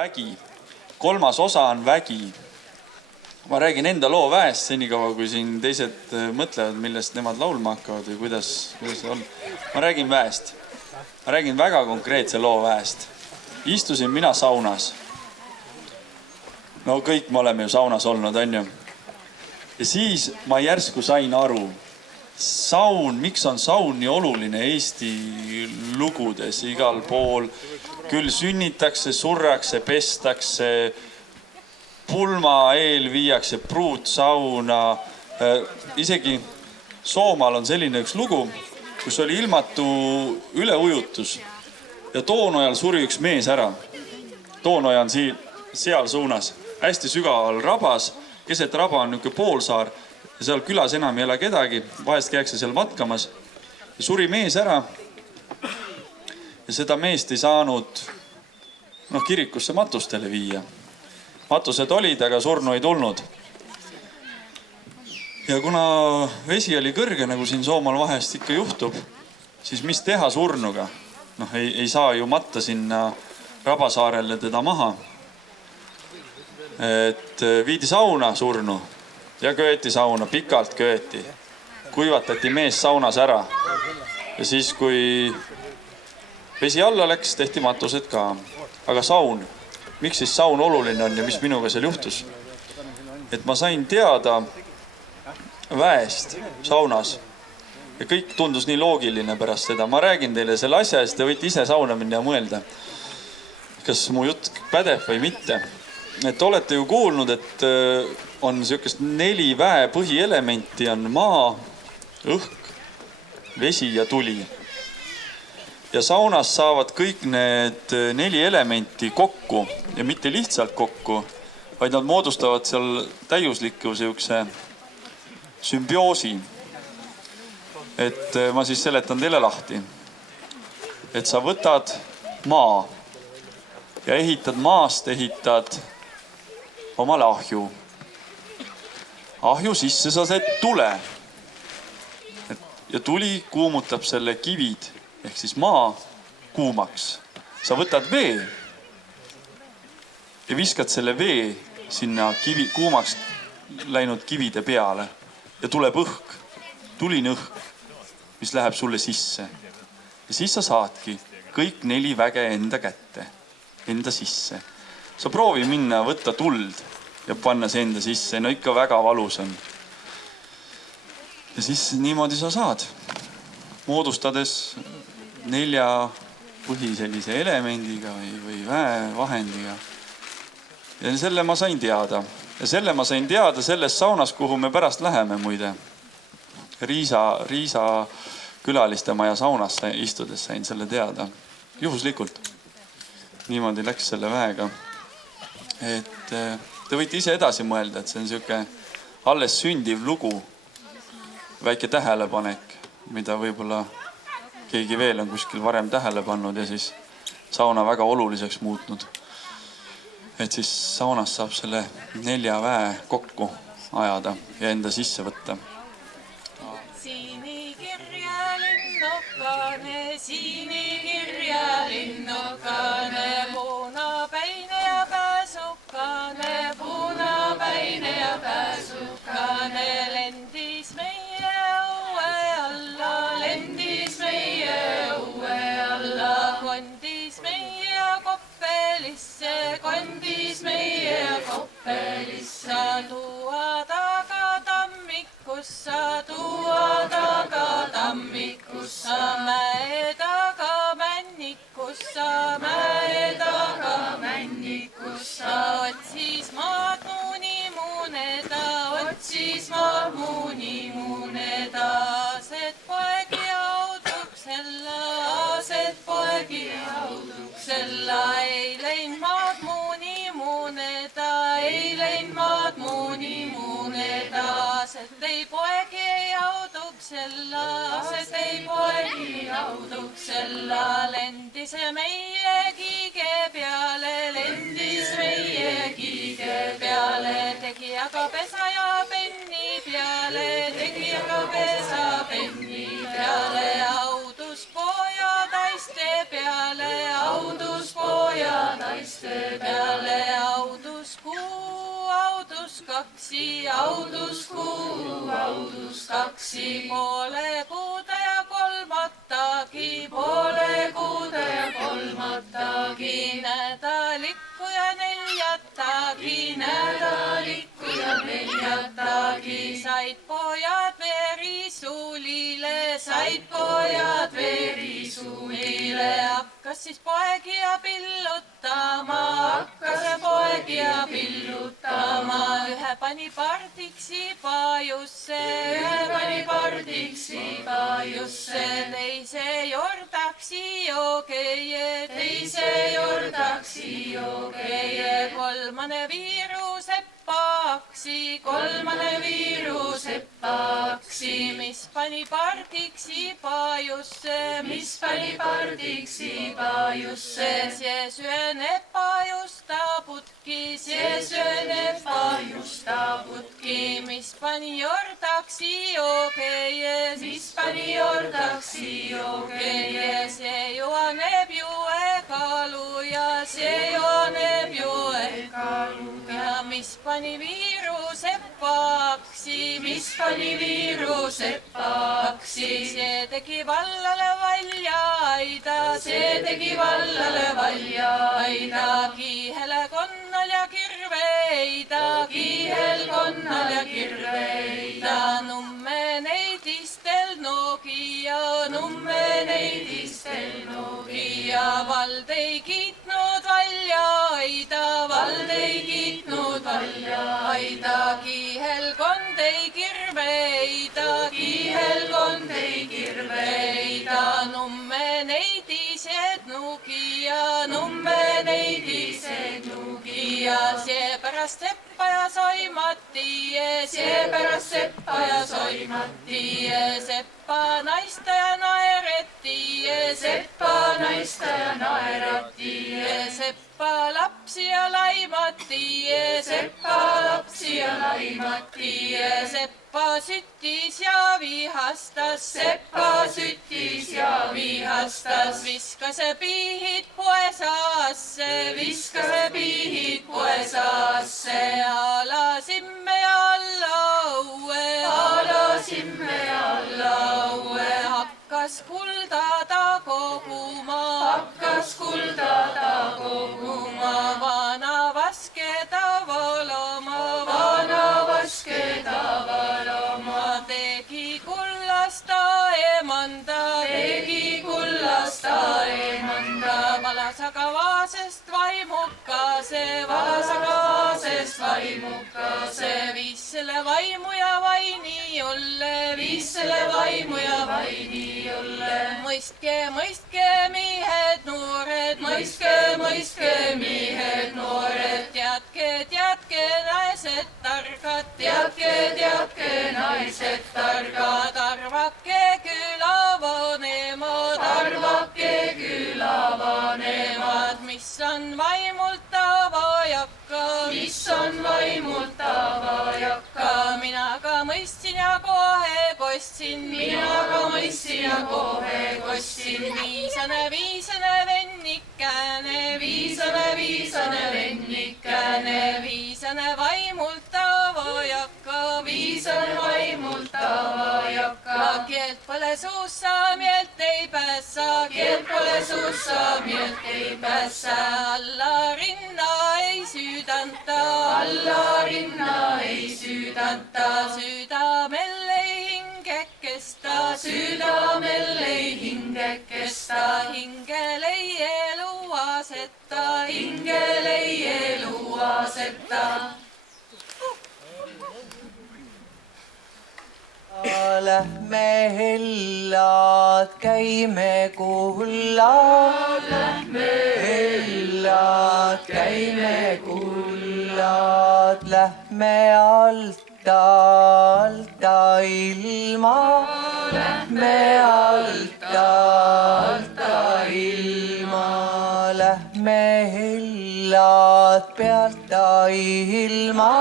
vägi. 3. osa on vägi. Ma räägin enda loo väest senikaua, kui siin teised mõtlevad, millest nemad laulma hakkavad või kuidas see on. Ma räägin väest. Ma räägin väga konkreetse loo väest. Istusin mina saunas. No kõik me oleme ju saunas olnud, on ju. Ja siis ma järsku sain aru, saun, miks on saun nii oluline Eesti lugudes igal pool. Küll sünnitakse, surrakse, pestakse, pulma eel viiakse pruutsauna. Isegi Soomaal on selline üks lugu, kus oli ilmatu üleujutus ja Toonojal suri üks mees ära. Toonoja on seal suunas, hästi sügaval rabas. Keset raba on niisugune poolsaar ja seal külas enam ei ole kedagi. Vahest käiakse seal matkamas. Ja suri mees ära ja seda meest ei saanud kirikusse matustele viia. Matused olid, aga surnu ei tulnud. Ja kuna vesi oli kõrge, nagu siin Soomaal vahest ikka juhtub, siis mis teha surnuga? Ei saa ju matta sinna Rabasaarelle teda maha. Et viidi sauna surnu ja köeti sauna, pikalt köeti. Kuivatati mees saunas ära. Ja siis, kui vesi alla läks, tehti matused ka. Aga saun, miks siis saun oluline on ja mis minuga seal juhtus? Et ma sain teada väest saunas ja kõik tundus nii loogiline pärast seda. Ma räägin teile selle asja ja te võite ise sauna minna ja mõelda, kas mu jutt pädeb või mitte. Et olete ju kuulnud, et on niisugust 4 väe põhielementi on maa, õhk, vesi ja tuli. Ja saunas saavad kõik need 4 elementi kokku ja mitte lihtsalt kokku, vaid nad moodustavad seal täiusliku siukse sümbioosi. Et ma siis seletan teile lahti. Et sa võtad maa ja ehitad omale ahju. Ahju sisse sa saad tule. Ja tuli kuumutab selle kivid ehk siis maa kuumaks. Sa võtad vee ja viskad selle vee sinna kuumaks läinud kivide peale ja tuleb õhk, tuline õhk, mis läheb sulle sisse. Ja siis sa saadki kõik 4 väge enda kätte, enda sisse. Sa proovi minna, võtta tuld ja panna see enda sisse. No ikka väga valus on. Ja siis niimoodi sa saad, moodustades 4 põhisellise elemendiga või väevahendiga. Ja selle ma sain teada. Ja selle ma sain teada selles saunas, kuhu me pärast läheme muide. Riisa külaliste maja saunas istudes sain selle teada. Juhuslikult. Niimoodi läks selle väega. Et te võite ise edasi mõelda, et see on niisugune alles sündiv lugu, väike tähelepanek, mida võib-olla keegi veel on kuskil varem tähele pannud ja siis sauna väga oluliseks muutnud. Et siis saunas saab selle 4 väe kokku ajada ja enda sisse võtta. Sinikirja linnukane, puunapäine ja pääsukane, lendis meie õue alla, kondis meie koppelisse, tuua taga tammikussa, mäe taga männikussa, otsis maad muuni muuneda, aset poegi auduksella, ei läinud maad muuni muuneda, aset ei poegi auduksella, lendis meie kiige peale, tegi aga pesa ja penni peale, audus poja naiste peale, peale. Audus kaksi, poole kuude ja kolmattagi, nädalikku ja neljatagi, said pojad verisuulile, hakkas siis poegia pillutama, ühe pani pardiks sipajusse, teise jordaksi joogeje, kolmane viirusepaksi, mis pani pardiks sipajusse, sie syöneb pajustaputki, mis pani jordaksi joogeje, see juoneb juekalu ja mis pani viirusepaksi, see tegi vallale valjaida, kiihele konnal ja kirveida, numme neidistel noogia, vald ei kiitnud valjaida, kiihel kond ei kirveida, numme neidised nugia, seepärast seppa ja soimati, seppa naista ja naereti, seppa lapsi ja laimati, seppa süttis ja vihastas, viskas piihid puesaasse, alasimme ja alla õue, hakkas kuldada koguma, vana vaskeda valoma, tegi kullasta emanda, valasaga vaasest vaimukase, viis selle vaimu ja vaini jolle, mõistke mehed noored, teadke naised targad, arvake külavanemad, mis on vaimult tavajakka, mina ka mõistsin ja kohe kostsin, viisane vennikene, viisane vaimult tavajakka, keelt pole suussa, meelt ei pääsa, alla rinna ei süüdanta, südamel ei hingekesta, hingel ei eluaseta. Lähme hellad, käime kullad, lähme alta ilma, lähme hellad pealta ilma,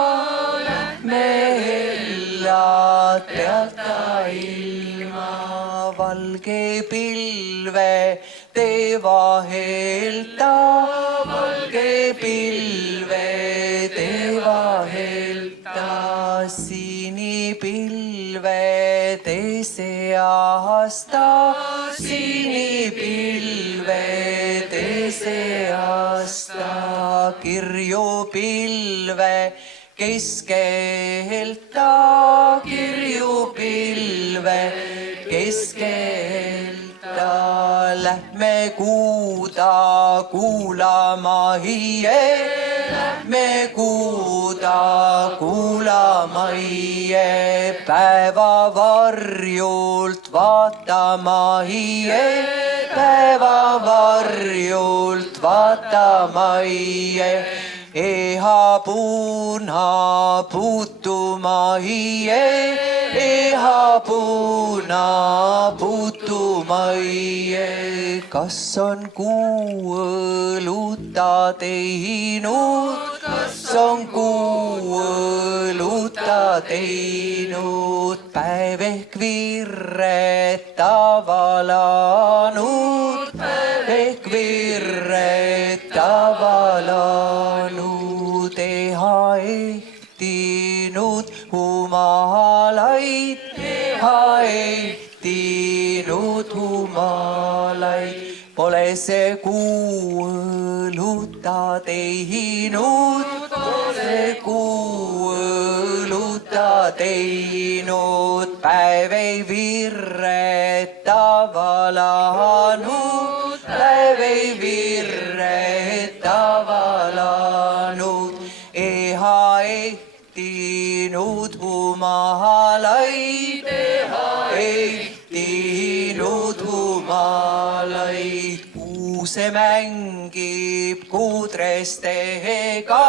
valge pilve tee vahelta, valge pilve sinipilvede vahelta, sinipilvede seasta, sinipilvede seasta, kirju pilve keskelta, kirju pilve keskelta. Lähme kuuda kuulama hiie, lähme kuuda kuulama hiie, päeva varjult vaatama hiie, päeva varjult vaatama hiie. Eha puuna puutuma hiie, eha puuna puutuma hiie. Kas on kuu õluta teinud, kas on kuu õluta teinud, päev ehk virreta valanud, päev ehk virreta valanud, eha ehtinud humalaid, eha ehtinud humalaid. Pole see kuu õluta teinud, pole see kuu õluta teinud, päev ei virreta valanud, päev ei virreta valanud, eha ehtinud humalaid, eha ehtinud humalaid. Kuuse mängib kudrestega,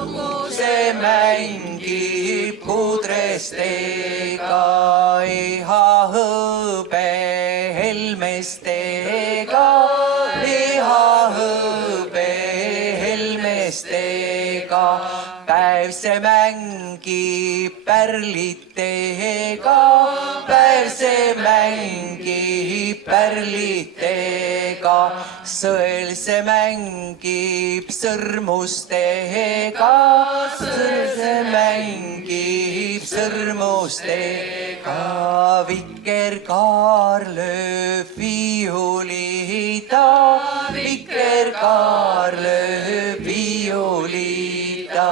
kuuse mängib kudrestega, eha hõbe helmestega, eha hõbe helmestega. Päev see mängib pärlitega, päev see mängib pärlitega, sõel see mängib sõrmustega, sõel see mängib sõrmustega. Vikerkaar lööb viiulita, vikerkaar lööb viiulita,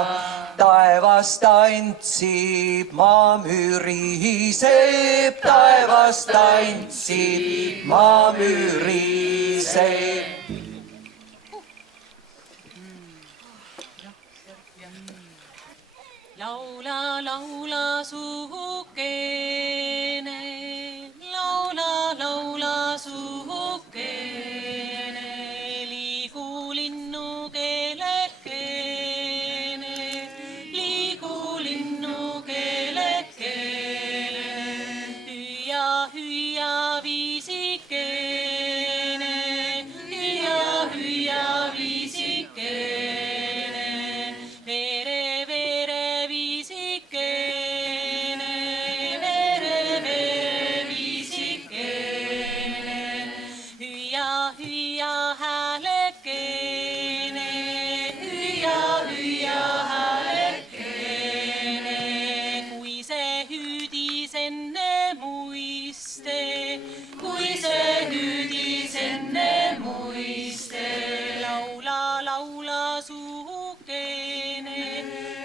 taevas tantsib, maa müriseb, taevas tantsib, maa müriseb. Laula, laula suhukene, laula, laula suhukene, liigu linnukelekene, liigu linnukelekene, hüüa, hüüa viisikene, hüüa, hüüa viisikene, vere, vere viisikene, vere, vere viisikene, hüüa, hüüa häälekene, hüüa, hüüa häälekene, kui see hüüdis enne muiste, kui see hüüdis enne muiste, laula, laula suhukene,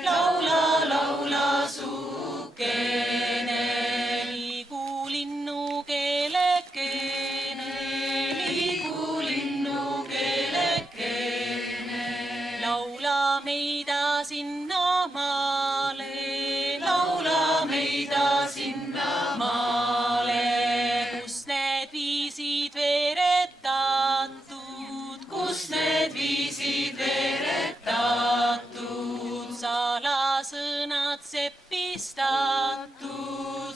laula, laula suhukene, liigu linnukelekene, liigu linnukelekene, laula meida sinnamaale, laula meida sinnamaale, kus need viisid veretatud, kus need viisid veretatud, salasõnad seppistatud,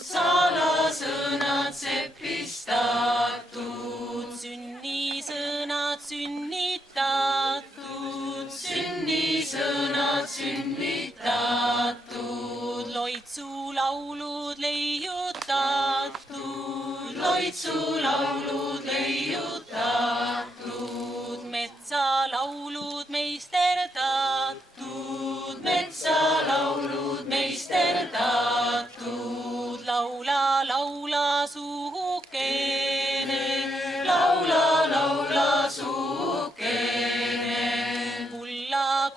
salasõnad seppistatud, sünnisõnad sünnitatud, sünnisõnad sünnitatud, loitsulaulud leiutatud, loitsulaulud leiutatud, metsalaulud meisterdatud,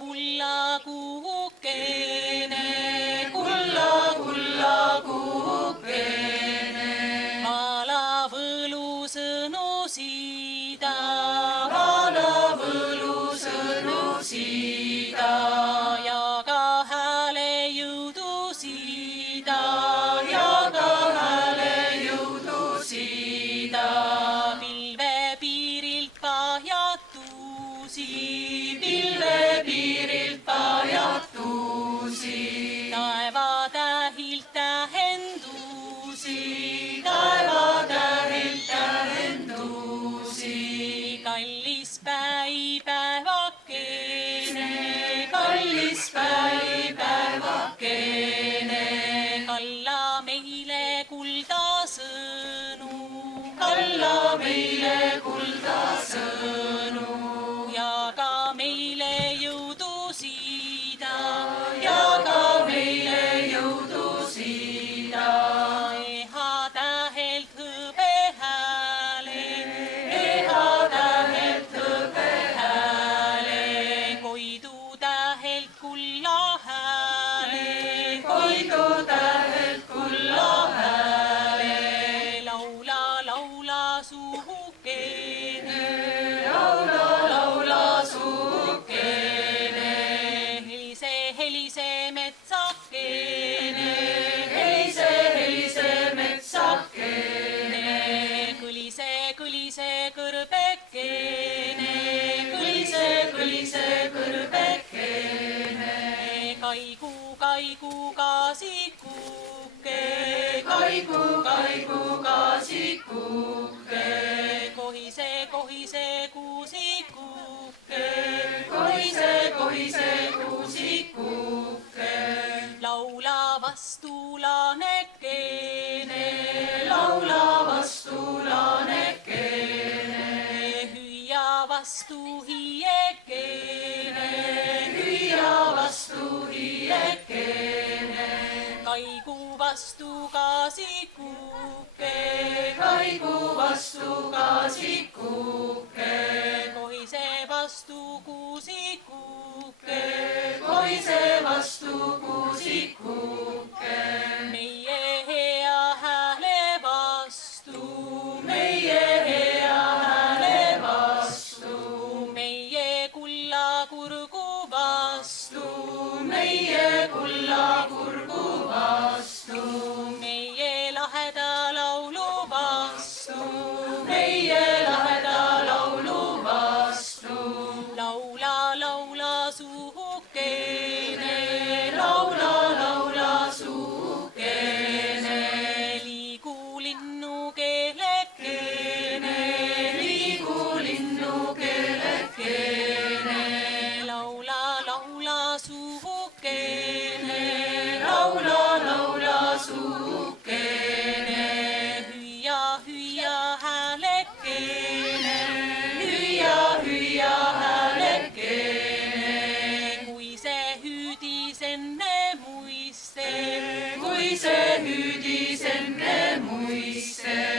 kulla kuukene, kulla kuukene. vala võlusõnu siida, ja ka hääle jõudu siida, pilve piirilt pajatusi, taeva tähilt tähendusi, kallis päiväkene, kalla meile kuldasõnu, ja ka meile jõudu siida, eha tähelt hõbe hääle, koidu tähelt kulla hääle, laula suhukene, helise metsakene, kõlise kõrbekene, kaigu kaasikuke, kohise kuusikuke, laula vastulanekene, hüüa vastu hiiekene, kaigu vastu kaasikuke, kohise vastu kuusikuke, meie hea hääle vastu, meie kulla kurgu vastu, meie laheda laulu vastu, laula suhukene, liigu linnukeelekene, laula suhukene, hüüa häälekene, kui see hüüdis enne muiste,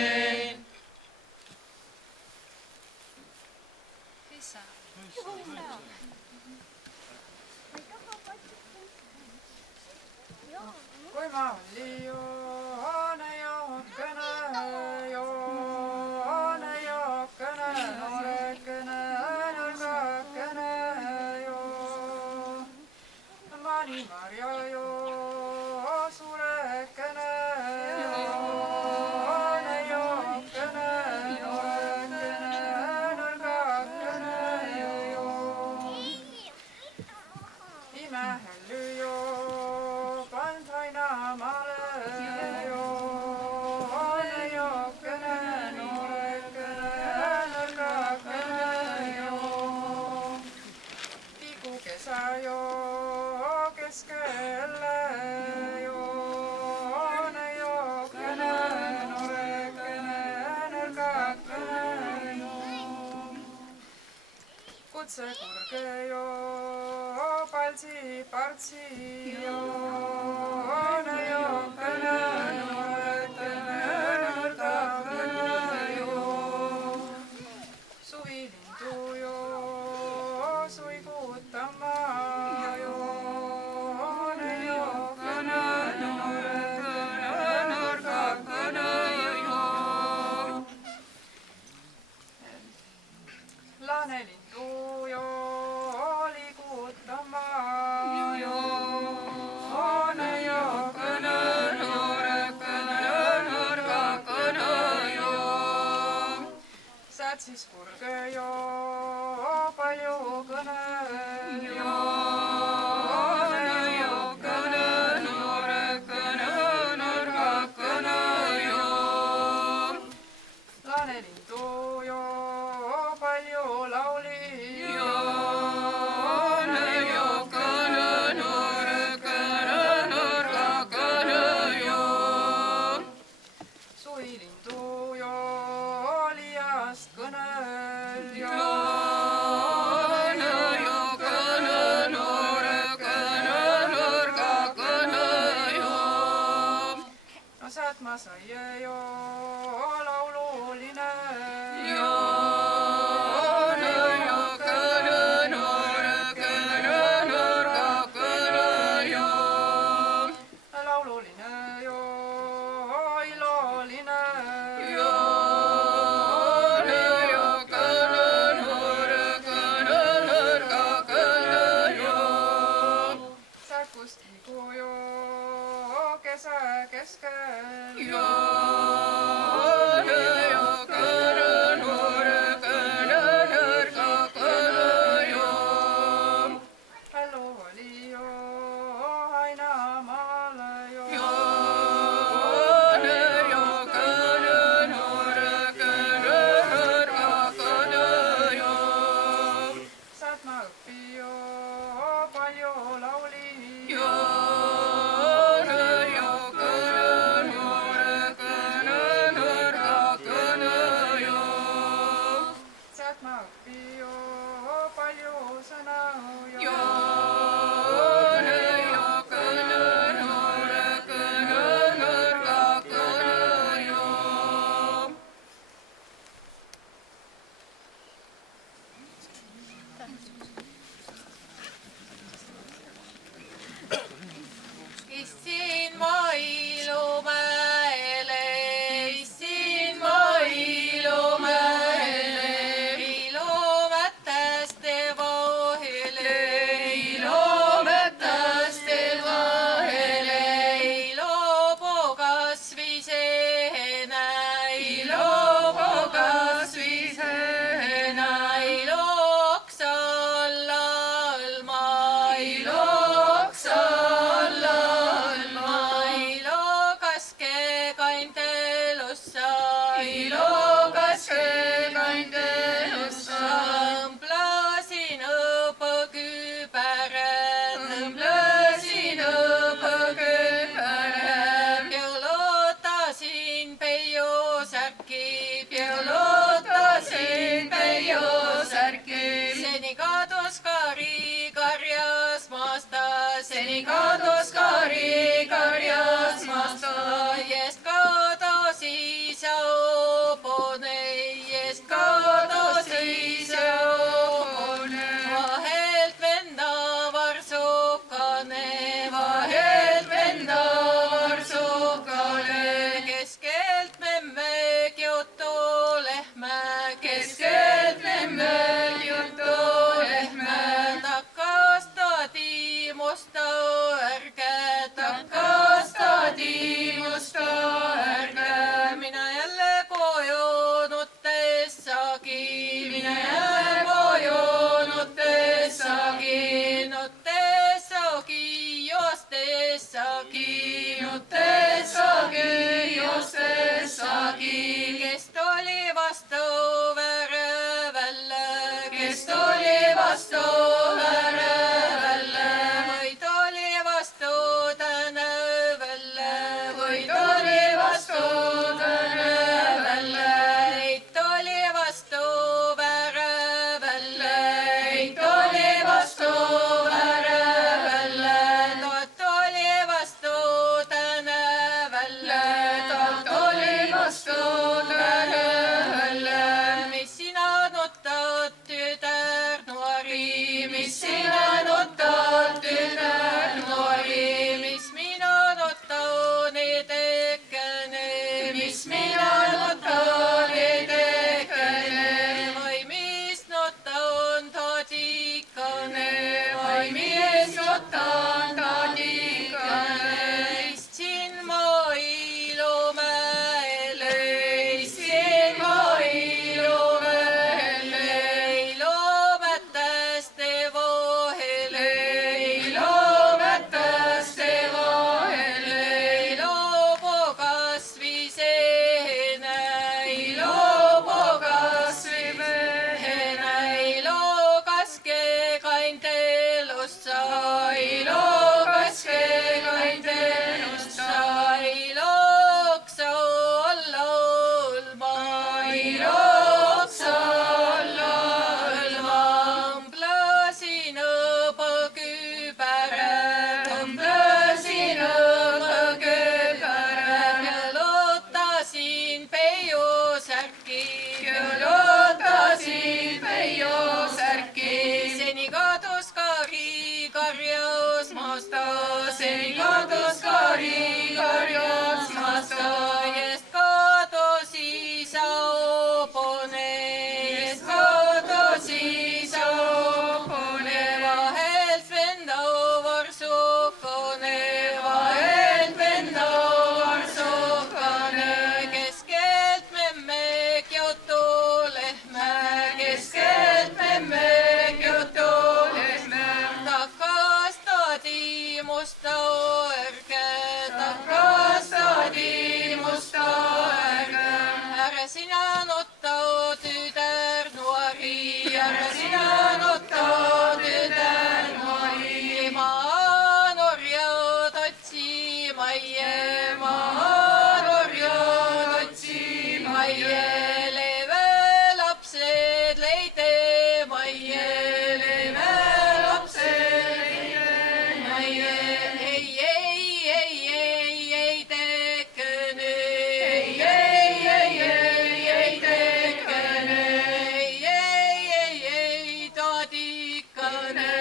kui ma olin joone jookene, noorekene, nõrgakene joo. ma olin marja joo, suurekene joone jookene, noorekene, nõrgakene joo. imehellü joo, pandvaina male joone jookene, noorekene, nõrgakene joo. tikukesa joo, keskelle joone jookene, noorekene, nõrgakene joo. kutse kurge joo, paltsi joone jookene, noorekene, nõrgakene joo. suvilindu joo, suigutama sai jo laululine. Laululine jo iloline. Säkust ligu jo kesä keskel. Hello oli jo aina maale jo. Sealt ma õpin jo palju lauli. Sealt ma õpin jo palju sõna jo. Issin ma ilumäele, issin ma ilumäele, ilumätäste vahele, ilumätäste vahele, ilupu kasvisena, ilupu kasvisena, iluksallaalma, iluksallaalma, ilukaske kaintelussa, ilukaske kaintelussa, õmblasin õpaküpärät, õmblasin õpaküpärät, piulutasin peiusärki, piulutasin peiusärki, seni kadus kari karjas maasta, seni kadus kari karjas maasta, jest kadus isa opone, jest kadus isa opone, vahelt venda varsukane, vahelt venda varsukane, keskelt memmek juttu lehmä, keskelt memmek juttu lehmä, takastati musta ärge, takastati musta ärge, mina jälle koju nuttessagi, mina jälle koju nuttessagi, nuttessagi, jostessagi, nuttessagi, jostessagi, kes tuli vastu värävälle, kes tuli vastu värävälle, või tuli vastu tänavälle, või tuli vastu tänavälle, ei tuli vastu värävälle, ei tuli vastu värävälle, ta tuli vastu tänavälle, ta tuli vastu tänavälle, mis sina nutad, tütar noori, mis sina nutad, tütar noori, mis mina nutan edekene, mis mina nutan edekene, või mis nutan tadikane, või mis nutan tadikane, istsin ma ilumäele, istsin ma ilumäele, ilumätäste vahele, ilumätäste vahele, ilupu kasvisena, ilupu kasvisena, ilukaske kaintelussa, ilu masta, seni kaotus kari karjaks masta. Jest kaotusi saopone. Jest kaotusi saopone. Vahelt vendau varsukone. Vahelt vendau varsukane. Keskelt memme Kyoto lehmä. Keskelt memme Kyoto lehmä. Takastadi musta orke. Takastadi musta ärge. Ära sina nutta tüdär nuori. Ära sina nutta tüdär noori. Maa norjad otsimaie. Maa orjad otsimaie. Leve lapsed leide maie. Leve lapsed leide maie. Ei tekkene. Ei tekkene. Ei taadikane.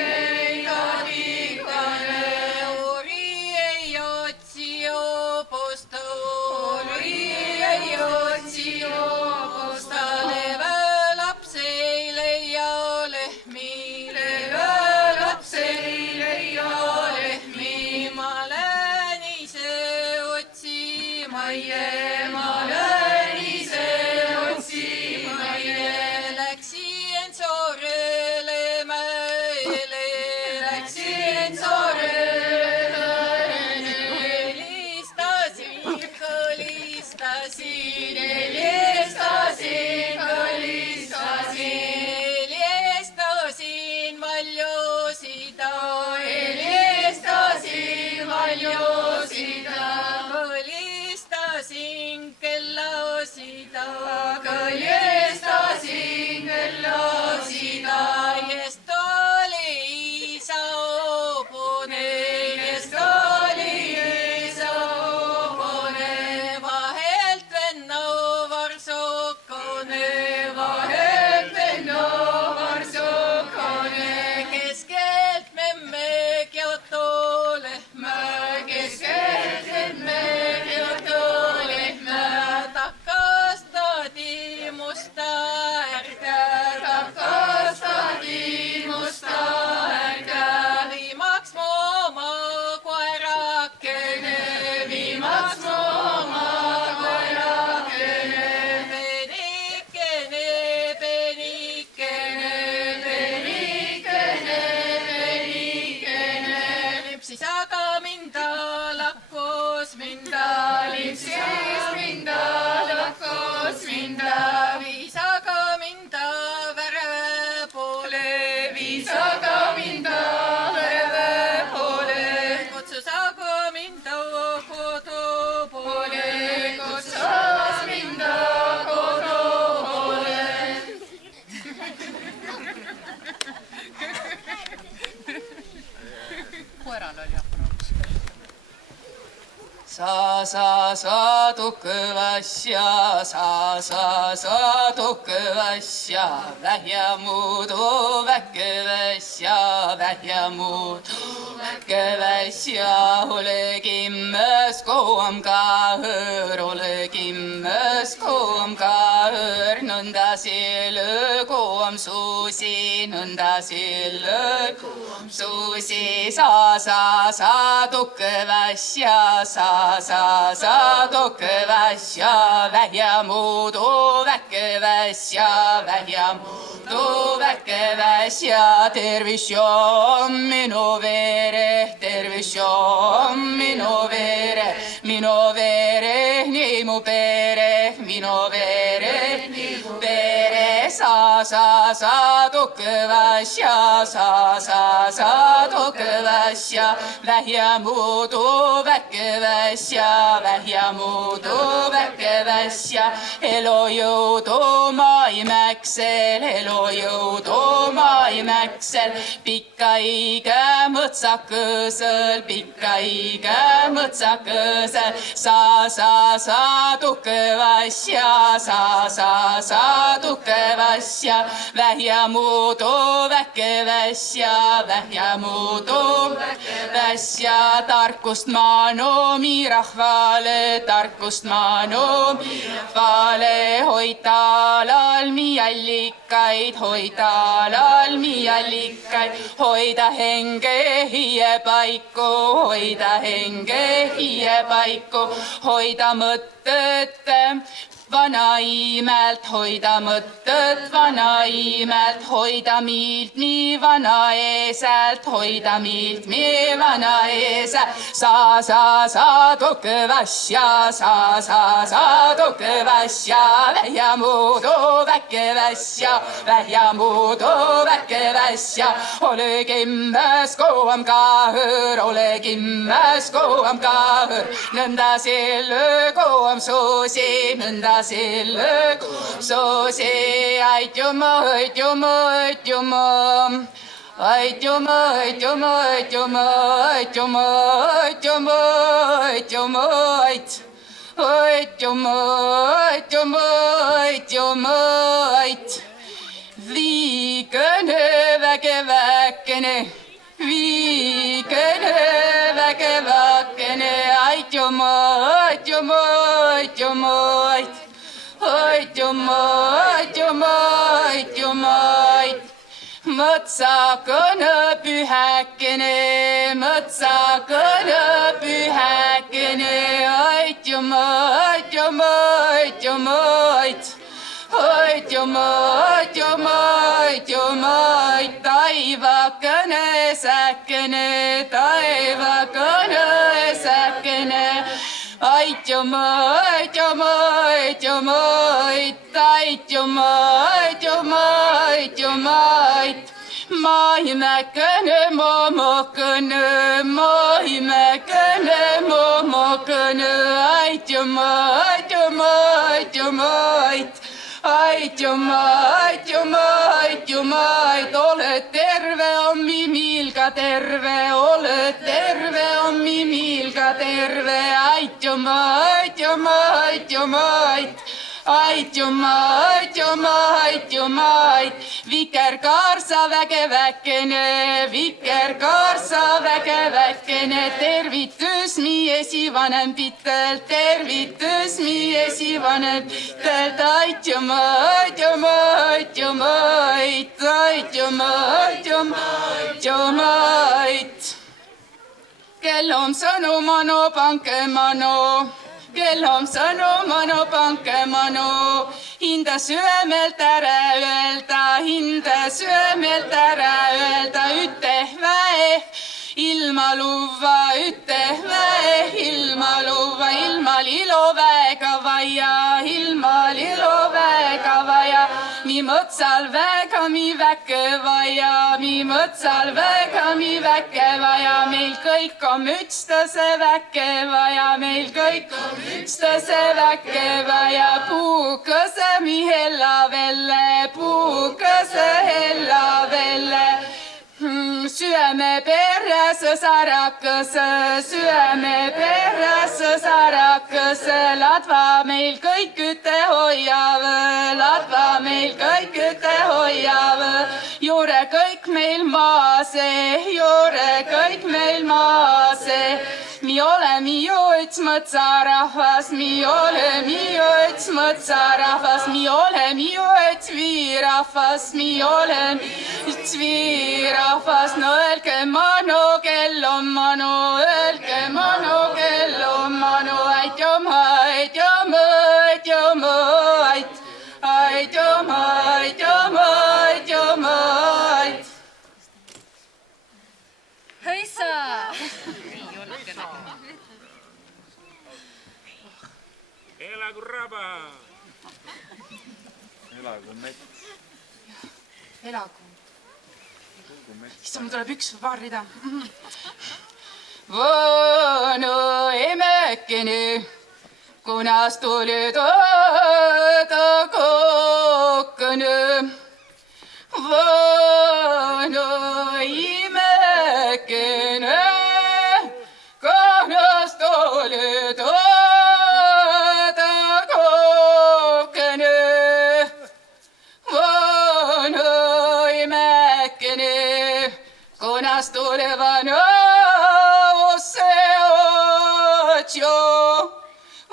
Ei taadikane. Ori ei otsi oposta. Ori ei otsi oposta. Leve laps ei leia lehmi. Leve laps ei leia lehmi. Ma lähen ise otsimaie. Ma lähen ise otsimaie. Läksin Soorele mäele. Läksin Soorele. Helistasin. Helistasin, kõlistasin. Helistasin valjusida. Helistasin valjusida. Helistasin kellasida. Kõlistasin kellasida. Jest oli isa opone. Jest oli isa opone. Vahelt vennau varsukone. Vahelt venno varsukone. Keskelt memme Kyoto lehmä. Keskelt emme Kyoto lehmä. Takastadi musta ärge. Takastadi musta ärge. Viimaks mu oma koerakene. Viimaks mu oma koerakene. Penikene, penikene. Penikene, penikene. Lipsis aga minda, lakkos minda. Lipsis minda, lakkos minda. Viis aga minda värve poole. Viis aga minda verve poole. Kutsus aga minda kodu poole. Kutsus minda kodu poole. Koeral oli aparaat. Sa tukõvasja, sa tukõvasja, vähja muudu väkköväsja, vähja muudu väkköväsja, ole kimmes koom kahõr, ole kimmes koom kahõr, nõnda sille koom suusi, nõnda sille koom suusi, sa tukõvasja, sa tukõvasja, vähja muudu väkköväsja, vähja muudu väkköväsja, tervis on minu vere, tervis on minu vere, nii mu pere, minu vere, nii mu pere, sa tukõvasja, sa tukõvasja. kõvasja, vähjamuudu väkeväsja, vähjamuudu väkeväsja. Elojõudu maimäksel, elojõudu maimäksel, pikka ikä mõtsakõsel, pikka ikä mõtsakõsel. Sa tukevasja, sa tukevasja, vähjamuudu väkeväsja, vähjamuudu väkeväsja. Tarkust maanumi rahvale, tarkust maanumi rahvale, hoida almi allikaid, hoida almi allikaid, hoida henge hiiepaiku, hoida henge hiiepaiku, hoida mõtted vanaimelt, hoida mõtted vanaimelt, hoida miilt mi vanaeselt, hoida miilt mi vanaeselt. Sa tukevasja, sa tukevasja, vähjamuudu väkeväsja, vähjamuudu väkeväsja. Ole kimmäs kauam kahõr, ole kimmäs kauam kahõr, nõnda selle kauam soosi, nõnda selle soosi. Aitjuma, aitjuma, aitjuma, aitjuma, aitjuma, aitjuma, aitjuma, aitjuma, aitjuma, aitjuma, aitjuma, aitjuma, ait. Viikene väkeväkene, viikene väkeväkene, aitjuma, aitjuma, aitjuma, ait. Aitjuma, aitjuma, aitjuma, ait. Mõtsakõne pühäkene, mõtsakõne pühäkene, aitjuma, aitjuma, aitjuma, ait. Aitjuma, aitjuma, aitjuma, ait. Taivakõne säkene, taivakõne säkene, aitjuma, aitjuma, aitjuma, ait. Aitjuma, aitjuma, aitjuma, ait. Maimäkene momokõne, maimäkene momokõne, aitjuma, aitjuma, aitjuma, ait. Aitjuma, aitjuma, aitjuma, ait. Ole terve, on mimilga terve, ole terve, on mimilga terve, aitjuma, aitjuma, aitjuma, ait. Aitjuma, aitjuma, aitjuma, ait. Vikerkaarsa väkeväkene, vikerkaarsa väkeväkene, tervitus mi esivanempitel, tervitus mi esivanempitel, aitjuma, aitjuma, aitjuma, ait. Aitjuma, aitjuma, aitjuma, ait. Kell on sõnu mano, panke mano, kell on sõnu mano, panke mano. Hinda süömelt ära öelda, hinda süömelt ära öelda, üte väe ilma luva, üte väe ilma luva, ilma liloväega vaja, ilma liloväega vaja. Mi mõtsal väga mi väke vaja, mi mõtsal väga mi väke vaja, meil kõik on mütstase väke vaja, meil kõik on mütstase väke vaja. Puukõse mi hella velle, puukõse hella velle. Syöme perässä sarakõse, syöme perässä sarakõse, ladva meil kõik üte hoiav, ladva meil kõik üte hoiav. Juure kõik meil maase, juure kõik meil maase. Mi oleme ju üks mõtsarahvas, mi oleme ju üks mõtsarahvas, mi oleme ju üks viirahvas, mi oleme üks viirahvas. No öelge manu, kell on manu, öelge manu, kell on manu, aitjuma, aitjuma, aitjuma, ait. Aitjuma, aitjuma, aitjuma, ait. Hõissa! Elagu raba! Elagu mets. Elagu. issand, mul tuleb üks või paar rida. Vanu emekene, kunas tuli toda kokkene. Vanu imekene, kunas tuli toda kokkene. Vanu imekene, kunas tuli vanu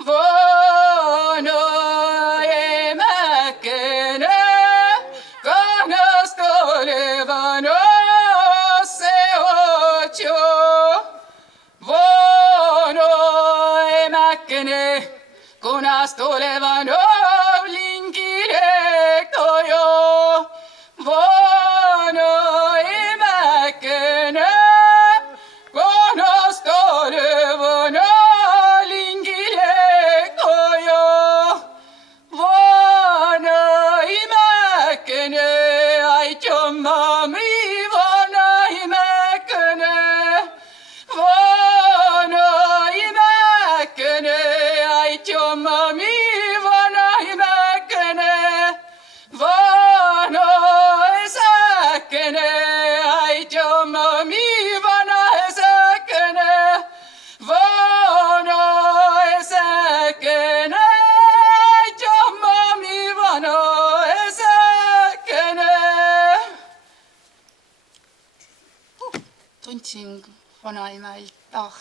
Vano emekene, kanas tulevano se ocho. Vano emekene, kunas tulevano lingirektojo. Vano emekene, kunas tulevano tundsin vanaemailt tah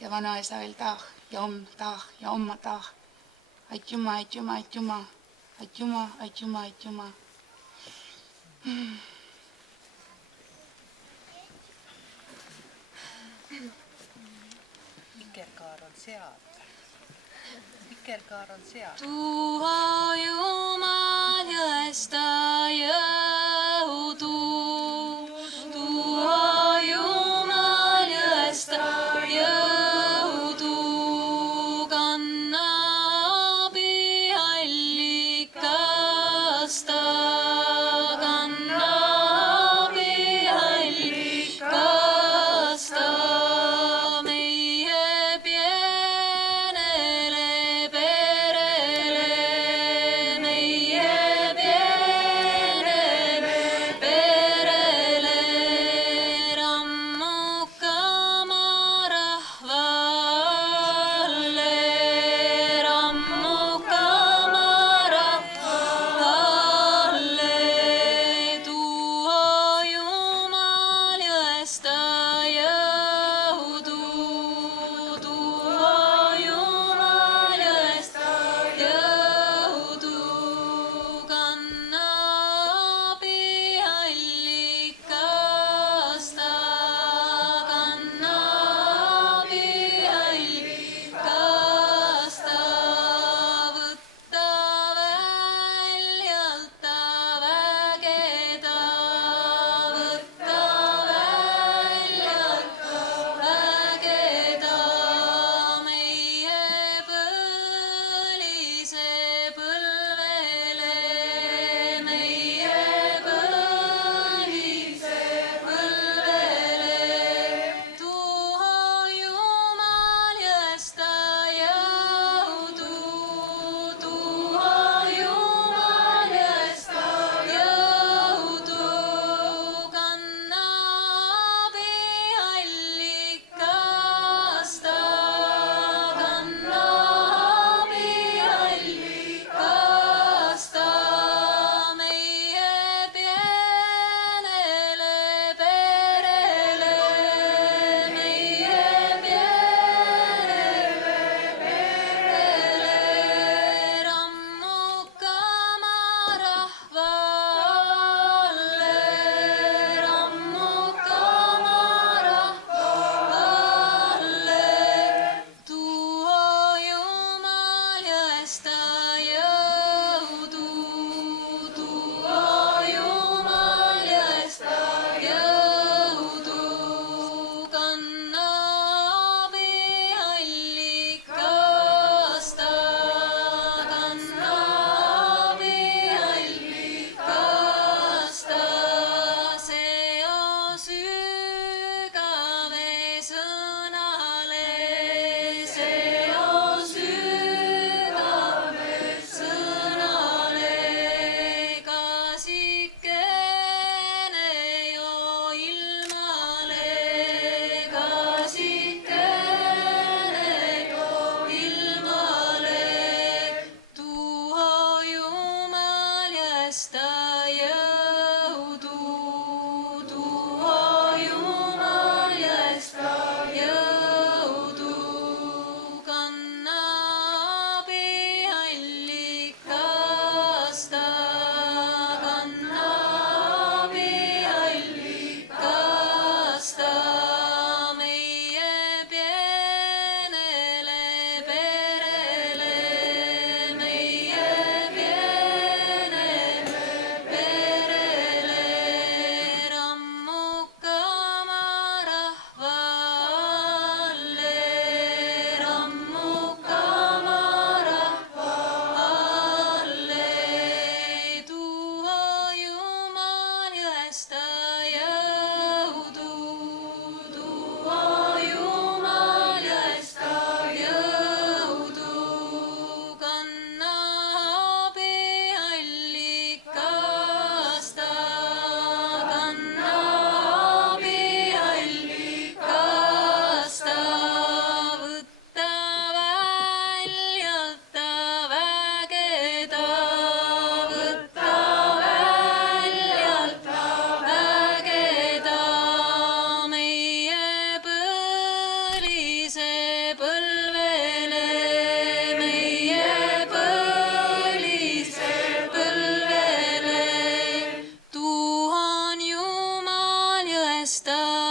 ja vanaisailt tah ja tah ja omma tah. Aitjuma, aitjuma, aitjuma, aitjuma, aitjuma, aitjuma. Vikerkaar on seal. Vikerkaar on seal. Tuo Jumal jõesta jõudu. Tuo Jumal jõesta jõudu. Kanna abi allikasta. Kanna abi allikasta. Meie pienele perele. Meie pienele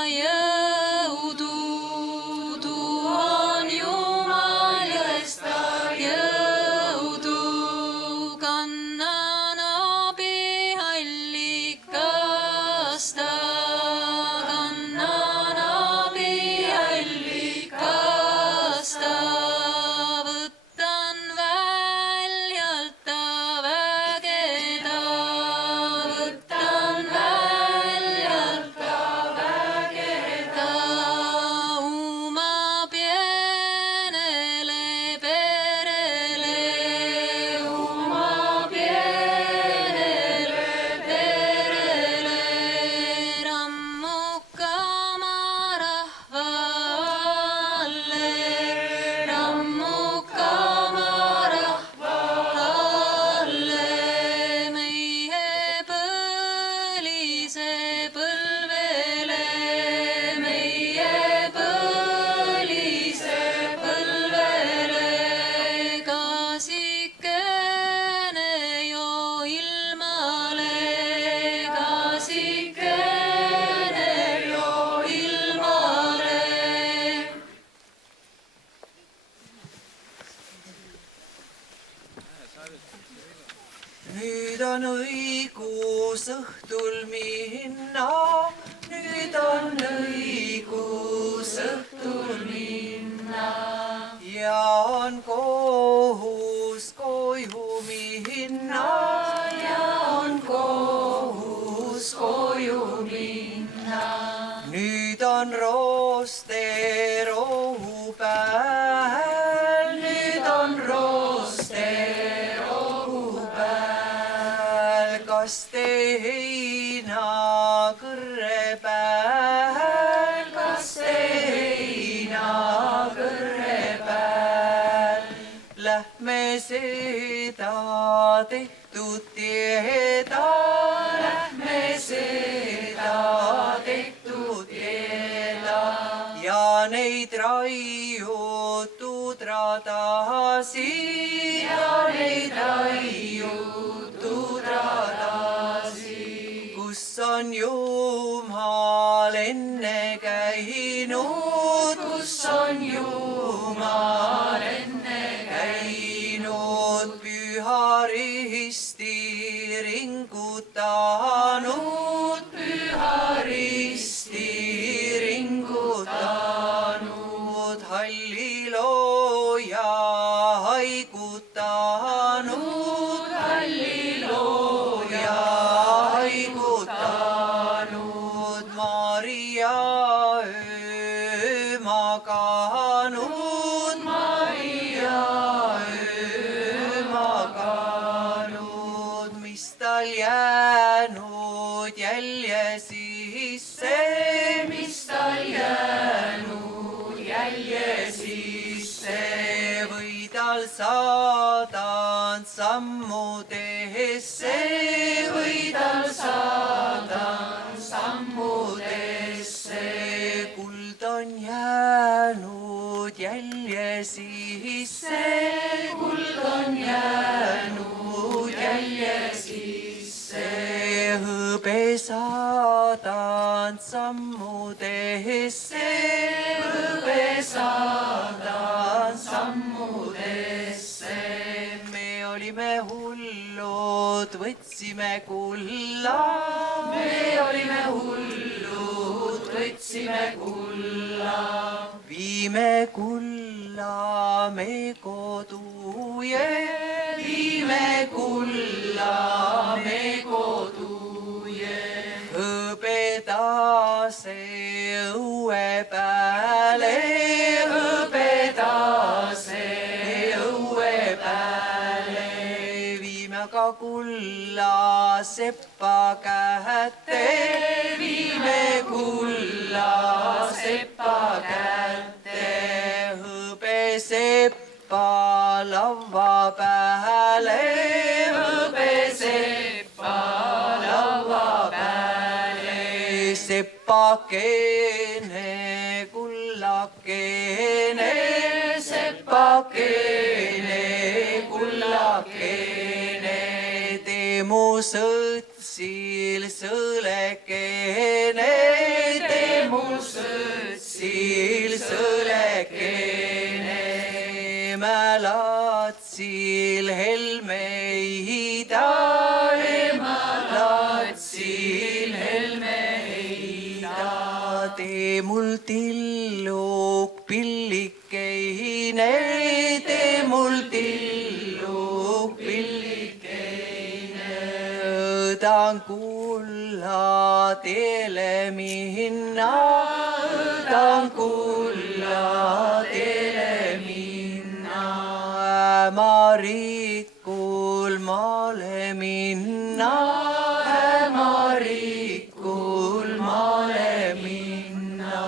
jõudu, tuu on Jumal jõesta jõudu. Kannan abi allikasta, kannan abi allikasta. Võtan väljalt ta vägeda, võtan väljalt ta vägeda. Uma pienele perele, uma pienele perele. Rammukama rahva alle, rammukama rahva alle. Meie põlise põlvele, meie põlise põlvele. Kaasikene jo ilmale, kaasikene jo ilmale. Nüüd on õigus õhtul minna, nüüd on õigus õhtul minna. Ja on kohus koju minna, ja on kohus koju minna. Nüüd on rooster ohupäev, nüüd on rooster ohupäev. Kas te heinakõrre pääl, kas te heinakõrre pääl? Lähme seda tehtud teeda, lähme seda tehtud teeda. Ja neid raiutud radasid, ja neid raiutud radasid. Kus on Jumal enne käinud, kus on Jumal enne käinud. Püha risti ringutanud, püha risti ringutanud. Hallilooja haigutanud, hallilooja haigutanud. Maria öö maganud, Maria öö maganud. Mis tal jäänud jälje sisse, mis tal jäänud jälje sisse. Või tal saadanud sammudesse, või tal saadanud sammudesse. Kuld on jäänud jälje sisse, kuld on jäänud jälje sisse. Hõbe saadanud sammudesse, hõbe saadanud sammudesse. Me olime hullud, võtsime kulla, me olime hullud, võtsime kulla. Viime kulla me koduje, viime kulla me koduje. Hõbedase õue pääle, hõbedase õue pääle. Viime aga kulla seppa kätte, viime kulla seppa kätte. Hõbeseppa laua pääle, hõbeseppa laua pääle. Seppakene kullakene, seppakene kullakene. Teemu sõtsil sõlekene, teemu tee mul tilluk pillikeine, tee mul tilluk pillikeine. Tahan kulla teele minna, tahan kulla teele minna. Hämarikul maale minna, hämarikul maale minna.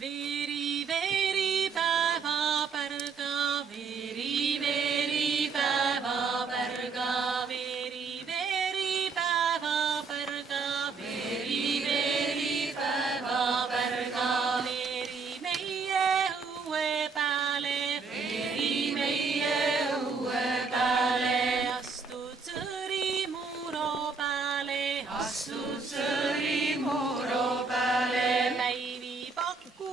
Veri, veri päeva pärga, veri, veri päeva pärga, veri, veri päeva pärga, veri, veri päeva pärga, veri meie õue peale, veri meie õue peale, astud sõri muro peale, astud sõri muro peale, päivi pakku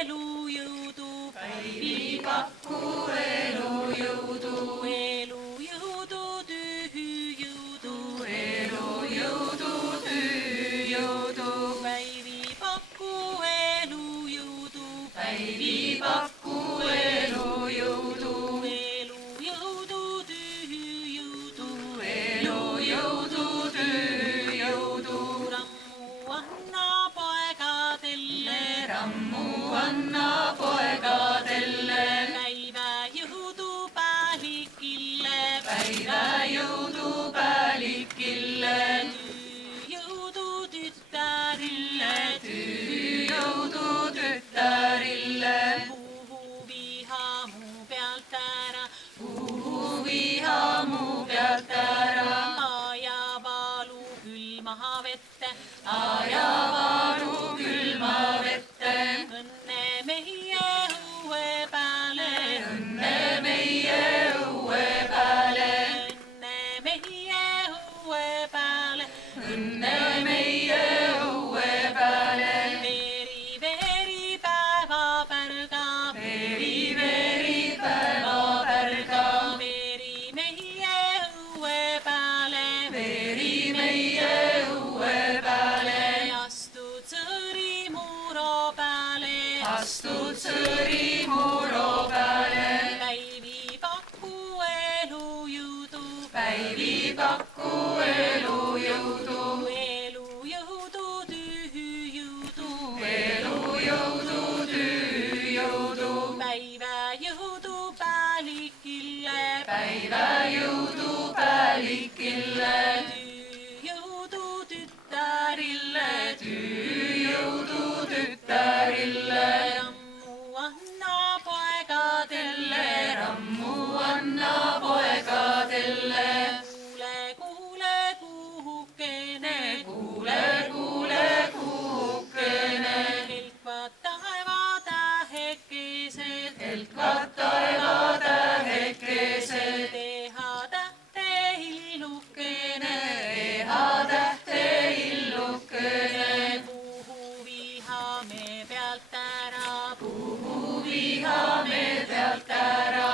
elujõudu, päivi pakku elujõudu, elujõudu, tühjõudu, elujõudu, tühjõudu, päivi pakku elujõudu, päivi pakku elujõudu, elujõudu, tühjõudu, elujõudu, tühjõudu, rammu anna poegadele, rammu anna poegadele, päiva jõudu pälikille, päiva jõudu pälikille, tühjõudu tütarille, tühjõudu tütarille, puhu viha mu pealt ära, puhu viha mu pealt ära, aja valu külma vette, aja valu külma vette, õnne meie õue peale, õnne meie õue peale, õnne meie õue peale, õnne meie õue peale, veri, veri päeva pärga, veri, veri päeva pärga, veri meie õue peale, veri meie õue peale, astud sõri muro peale, astud sõri muro peale, päivi pakku elujõudu, päivi pakku elujõudu, elujõudu, tühjõudu, elujõudu, tühjõudu, päiva jõudu pälikille, päiva jõudu pälikille, tühjõudu tütarille, tühjõudu tütarille, rammu anna poegadele, rammu anna poegadele, kuule, kuule, kuhukene, kuule, kuule, kuhukene, helkvad taeva tähekesed, helkvad taeva tähekesed, teha tähte illukene, teha tähte illukene, puhu viha me pealt ära, puhu viha me pealt ära,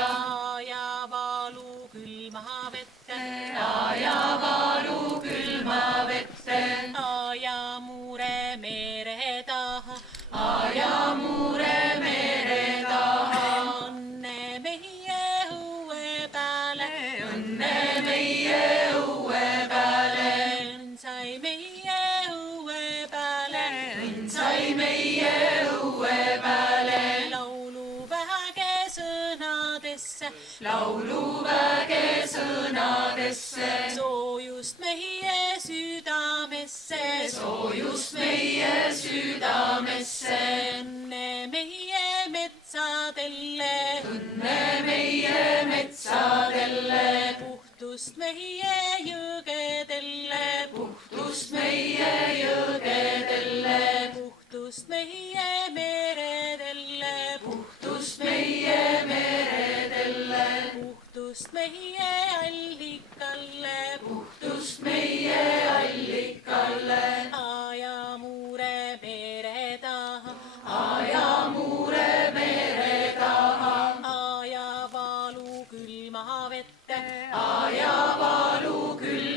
aja valu külma vette, aja valu külma vette, aja mure mere taha, aja mure mere taha, õnne meie õue peale, õnne meie õue peale, õnn sai meie õue peale, õnn sai meie õue peale, lauluväge sõnadesse, lauluväge sõnadesse, soojust meie südamesse, soojust meie südamesse, õnne meie metsadele, õnne meie metsadele, puhtust meie jõgedele, puhtust meie jõgedele, puhtust meie meredele, puhtust meie meredele, puhtust meie allikale, puhtust meie allikale, aja mure mere taha, aja mure mere taha, aja valu külma vette, aja valu külma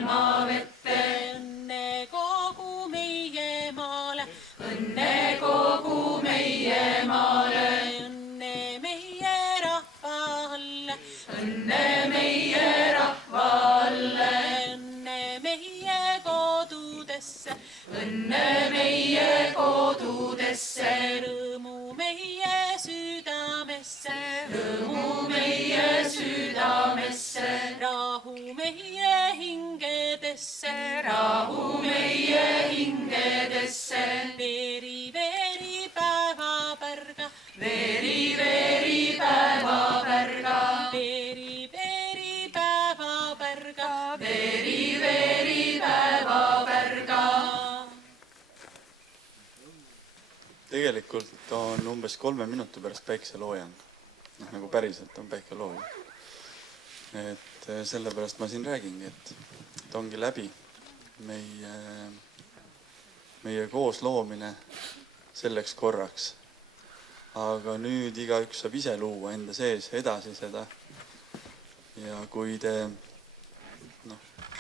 hingedesse, rahu meie hingedesse. veeri, veeri päevapärga, Veeri, veeri päevapärga, veeri, veeri päevapärga, veeri, veeri päevapärga. tegelikult on umbes 3 minuti pärast päikeseloojang. Noh, nagu päriselt on päikeseloojang. Et sellepärast ma siin räägingi, et ongi läbi meie koosloomine selleks korraks. Aga nüüd igaüks saab ise luua enda sees edasi seda. Ja kui te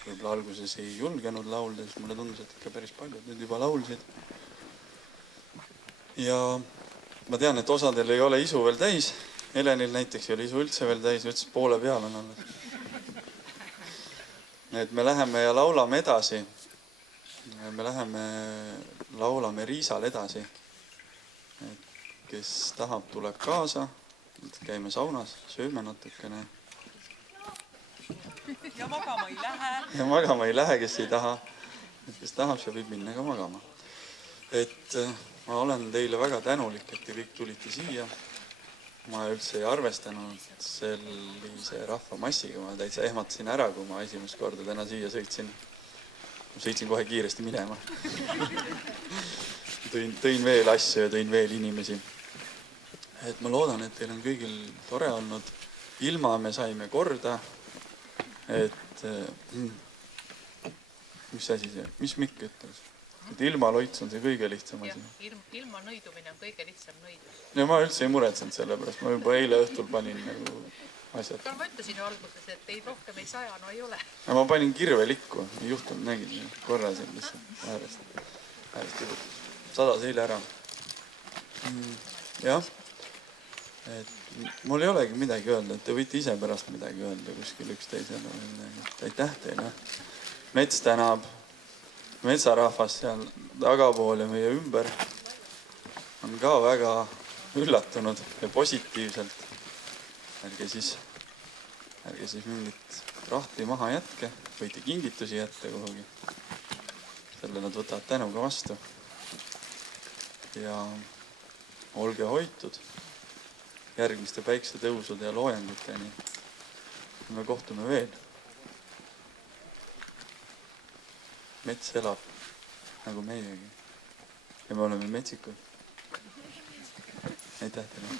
võib-olla alguses ei julgenud laulda, siis mulle tundus, et ikka päris paljud nüüd juba laulsid. Ja ma tean, et osadel ei ole isu veel täis. Helenil näiteks ei ole isu üldse veel täis, ütles poole peal on alles. Et me läheme ja laulame edasi. Me läheme, laulame Riisal edasi. Et kes tahab, tuleb kaasa. Käime saunas, sööme natukene. Ja magama ei lähe. Ja magama ei lähe, kes ei taha. Et kes tahab, see võib minna ka magama. Et ma olen teile väga tänulik, et te kõik tulite siia. Ma üldse ei arvestanud sellise rahvamassiga. Ma täitsa ehmatasin ära, kui ma esimest korda täna siia sõitsin. Sõitsin kohe kiiresti minema. Tõin veel asju ja tõin veel inimesi. Et ma loodan, et teil on kõigil tore olnud. Ilma me saime korda. Et mis asi see? Mis Mikk ütles? Et ilma loits on see kõige lihtsam asi. Ilma nõidumine on kõige lihtsam nõidus. Ja ma üldse ei muretsenud selle pärast. Ma juba eile õhtul panin nagu asjad. Ma ütlesin ju alguses, et ei rohkem ei saja, no ei ole. Ja ma panin kirvelikku. Ei juhtunud, nägin korra siin lihtsalt äärest. Sadas eile ära. Jah. Et mul ei olegi midagi öelda, et te võite ise pärast midagi öelda kuskil üksteisele. Aitäh teile. Mets tänab. Metsarahvas seal tagapool ja meie ümber on ka väga üllatunud ja positiivselt. Ärge siis mingit rahti maha jätke, võite kingitusi jätta kuhugi. Selle nad võtavad tänuga vastu. Ja olge hoitud järgmiste päiksetõusude ja loojanguteni. Me kohtume veel. Mets elab nagu meiegi. Ja me oleme metsikud. Aitäh teile.